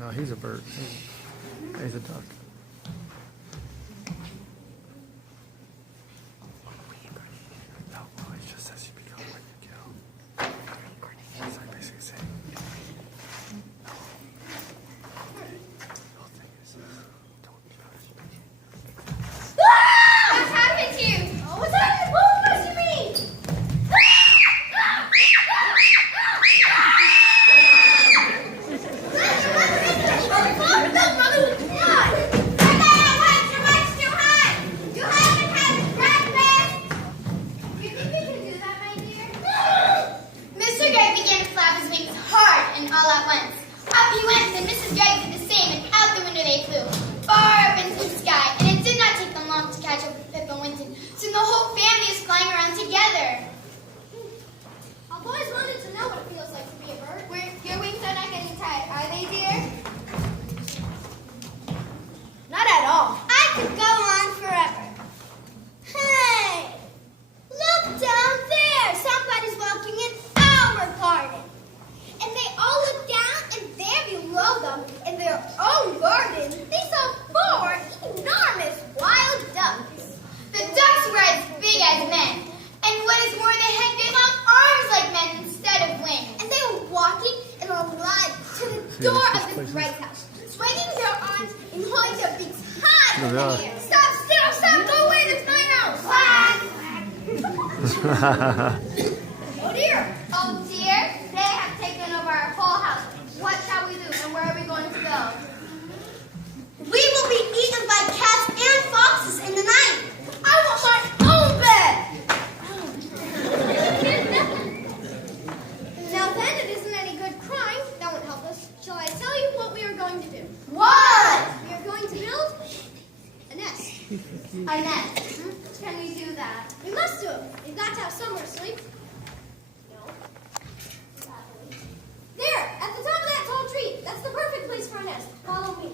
No, he's a bird. He's a duck. No, well, it just says you become what you kill. It's like basically saying. No. The whole thing is don't touch me. What's happened to you? What's happened? What do you mean? So the whole family is flying around together. I've always wanted to know what it feels like to be a bird. Your wings are not getting tired, are they, dear? Not at all. I could go on forever. Hey! Look down there! Somebody's walking in our garden. And they all look down, and there below them, in their own garden, they saw 4 enormous wild ducks. The ducks were as big as men. And what is more, they had big long arms like men instead of wings. And they were walking in a line to the door of the bright house, swinging their arms and holding their beaks high in the air. Stop, stop, go away, that's my house. Oh dear. Oh dear, they have taken over our whole house. What shall we do, and where are we going to go? We will be eaten by cats and foxes in the night. I want my own bed. Now then, it isn't any good crying. That won't help us. Shall I tell you what we are going to do? What? We are going to build a nest. A nest. Can we do that? We must do it. We've got to have somewhere to sleep. No. There, at the top of that tall tree. That's the perfect place for a nest. Follow me.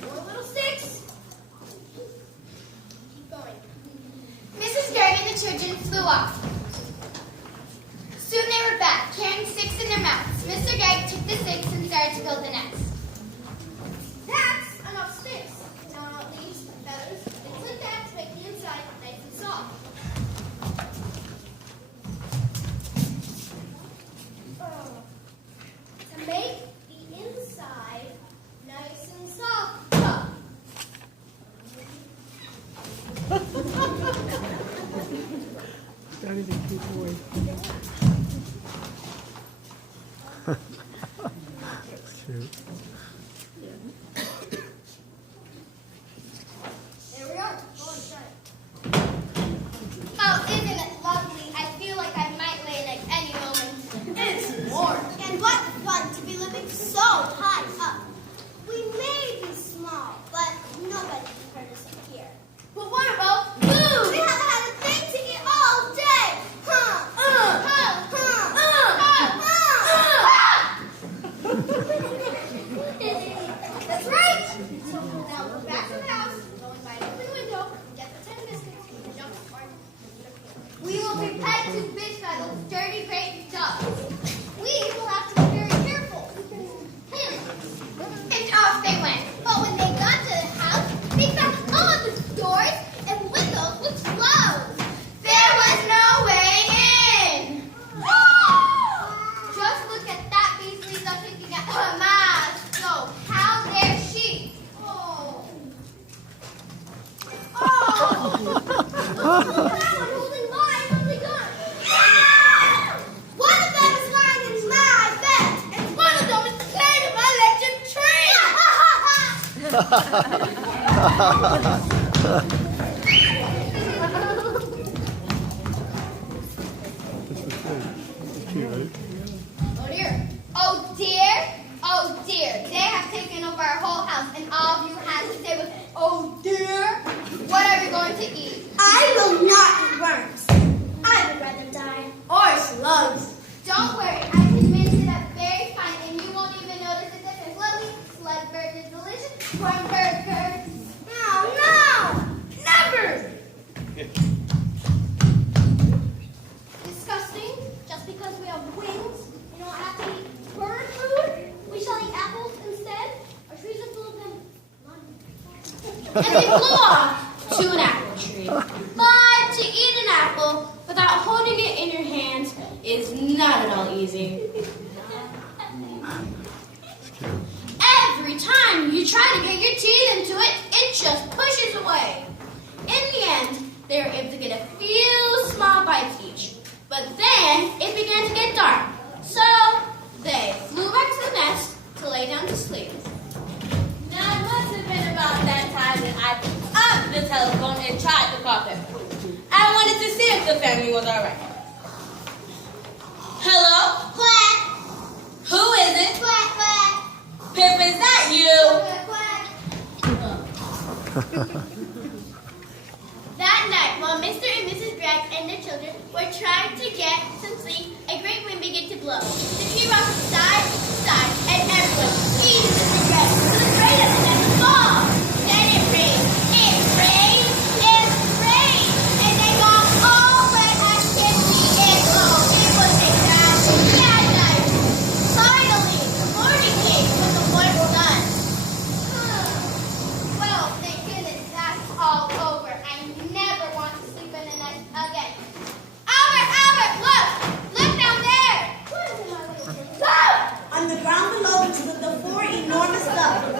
More little sticks. Keep going. Mrs. Gregg and the children flew off. Soon they were back, carrying sticks in their mouths. Mr. Gregg took the sticks and started to build the nest. That's enough sticks. Now leaves, feathers, things like that to make the inside nice and soft. To make the inside nice and soft. Daddy, they keep away. That's cute. There we are. Go and try it. Oh, isn't it lovely? I feel like I might lay in it any moment. It's warm. And what fun to be living so high up. We may be small, but nobody can hurt us up here. But what about food? We haven't had a thing to eat all day. That's right. Now go back to the house, go and find an open window, get the 10 biscuits, and jump apart. We will be fed to bitch by those dirty great ducks. We will have to be very careful. And off they went. But when they got to the house, they found all the doors and windows were closed. There was no way in. Just look at that beastly duck looking at her mask. So, how dare she? Oh. Holding my lovely gun. One of them is lying in my bed, and one of them is playing in my electric It's cute, right? Oh dear. Oh dear. Oh dear. They have taken over our whole house, and all of you have to say with, oh dear. What are we going to eat? I will not eat worms. I would rather die. Or slugs. Don't worry. I can mix it up very fine, and you won't even notice the difference. Lovely. Slug burger is delicious. corn burger. No, never. Disgusting. Just because we have wings, we don't have to eat bird food. We shall eat apples instead. Our trees are full of them. And they flew off to an apple tree. But to eat an apple without holding it in your hands is not at all easy. Every time you try to get your teeth into it, it just pushes away. In the end, they were able to get a few small bites each. But then it began to get dark. So they flew back to the nest to lay down to sleep. Now it must have been about that time that I picked up the telephone and tried to call them. I wanted to see if the family was alright. Hello? Quack, Who is it? quack, quack, Pip, is that you? quack, quack. That night, while Mr. and Mrs. Gregg and their children were trying to get some sleep, a great wind began to blow. The tree rocked from side to side, and everyone, even Mr. Gregg, was afraid of the next fall. Then it rained, and they got all wet as can be. And oh, it was a bad night. Finally, the morning came with the warm sun. Well, thank goodness that's all over. I never want to sleep in a nest again. Albert, look! Look down there! What is it, my little sister? Look! On the ground below stood the four enormous ducks,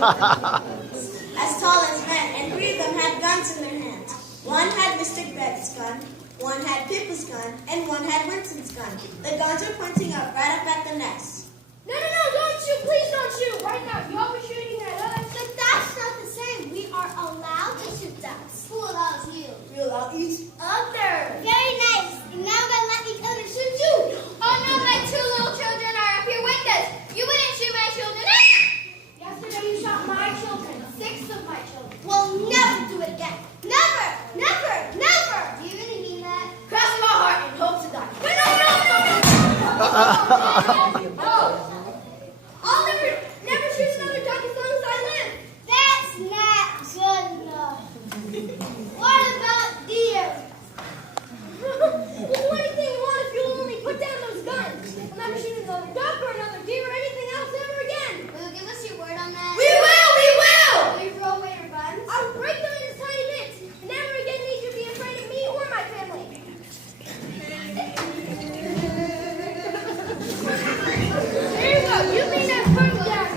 as tall as men, and three of them had guns in their hands. One had Mr. Gregg's gun, one had Pippa's gun, and one had Winston's gun. The guns were pointing up right up at the nest. No, don't shoot! Please don't shoot! Right now, y'all were shooting at us. But that's not the same. We are allowed to shoot ducks. Who allows you? We allow each Other. Very nice. And now I'm gonna let each other shoot you. Oh no, my two little children are up here with us. You wouldn't shoot my children. Yesterday you shot my children. 6 of my children. We'll never do it again. Never. Do you really mean that? Cross my heart and hope to die. No. I'll never shoot another duck as long as I live. That's not good enough. What about deer? We'll do anything you want if you'll only put down those guns. I'll never shoot another duck or another deer or anything else ever again. Will you give us your word on that? We will! Will you throw away your guns? I'll break them into tiny bits. And never again need you be afraid of me or my family. There you go. You made that first down.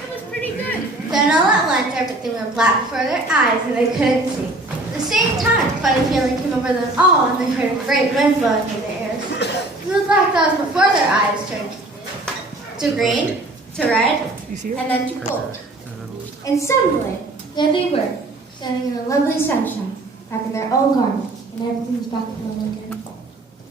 It was pretty good. Then all at once, everything went black before their eyes and they couldn't see. At the same time, a funny feeling came over them all and they heard a great wind blowing in the air. It was black that was before their eyes turned to green, to red, and then to gold. And suddenly, there they were, standing in the lovely sunshine, back in their own garden, and everything was back to normal again.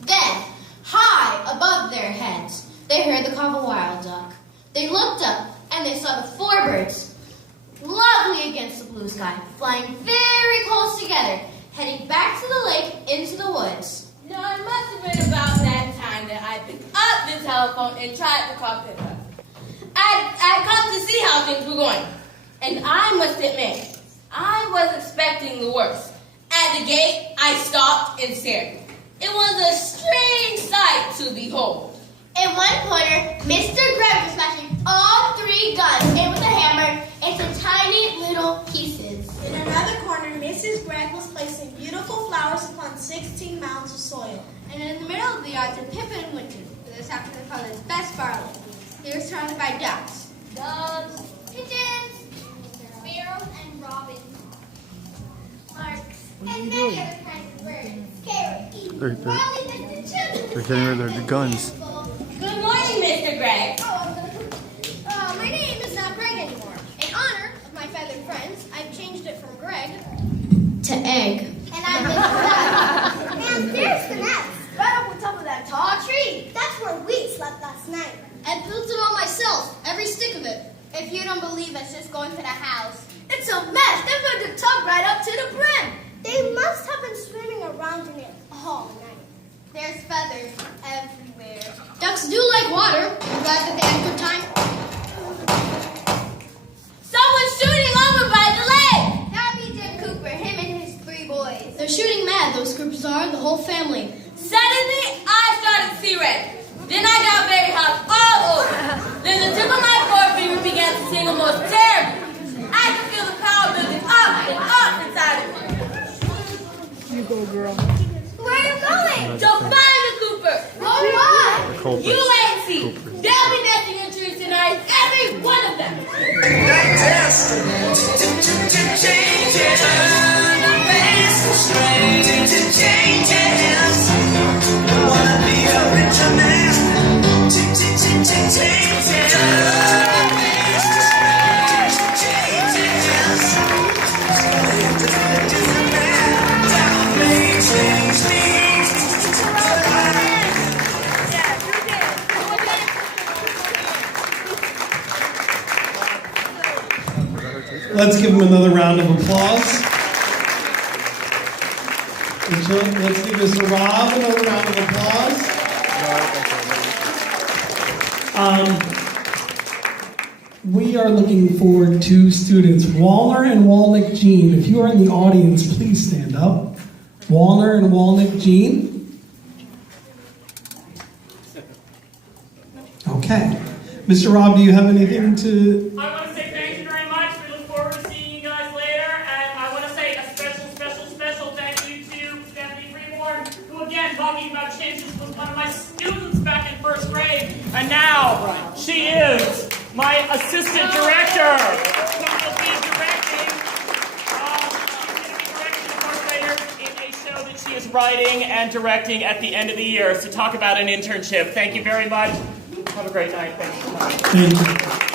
Then, high above their heads, they heard the call of a wild duck. They looked up, and they saw the 4 birds, lovely against the blue sky, flying very close together, heading back to the lake into the woods. Now it must have been about that time that I picked up the telephone and tried to call Pippa. I'd come to see how things were going. And I must admit, I was expecting the worst. At the gate, I stopped and stared. It was a strange sight to behold. In one corner, Mr. Gregg was smashing all 3 guns in with a hammer into tiny little pieces. In another corner, Mrs. Gregg was placing beautiful flowers upon 16 mounds of soil. And in the middle of the yard stood Pippa and Winston, who was after their father's best barley. They were surrounded by ducks, doves, pigeons, sparrows, and robins, larks, and many other kinds of birds. Scary, They're- probably just the children. They're getting rid of their guns. Good morning, Mr. Gregg. My name is not Greg anymore. In honor of my feathered friends, I've changed it from Greg to Egg. And I live in that. Man, there's the nest. Right up on top of that tall tree. That's where we slept last night. I built it all myself, every stick of it. If you don't believe us, just go into the house. It's a mess. They put the tub right up to the brim. They must have been swimming around in it all night. There's feathers everywhere. Ducks do like water. I'm glad that they had a good time. Someone's shooting over by the lake. That'd be Jim Cooper, him and his 3 boys. They're shooting mad, those Coopers are, the whole family. Suddenly, I started to see red. Then I got very hot all over. Then the tip of my forefinger began to tingle most terribly. I could feel the power building up and up inside of me. Where are you going? To find the Cooper. Oh, what? Culprits. You wait and see. They'll be nesting in trees tonight, every one of them. Let's give him another round of applause. Let's give Mr. Rob another round of applause. We are looking for 2 students, Wallner and Walnick Jean. If you are in the audience, please stand up. Wallner and Walnick Jean. Okay. Mr. Rob, do you have anything to... I want to say thank you very much. We look forward to seeing you guys later. And I want to say a special thank you to Stephanie Freeborn, who again, talking about changes, was one of my students back in 1st grade. And now she is my assistant director, who will be directing, she's going to be directing the 4th graders in a show that she is writing and directing at the end of the year. So talk about an internship. Thank you very much. Have a great night. Thanks so much. Thank you.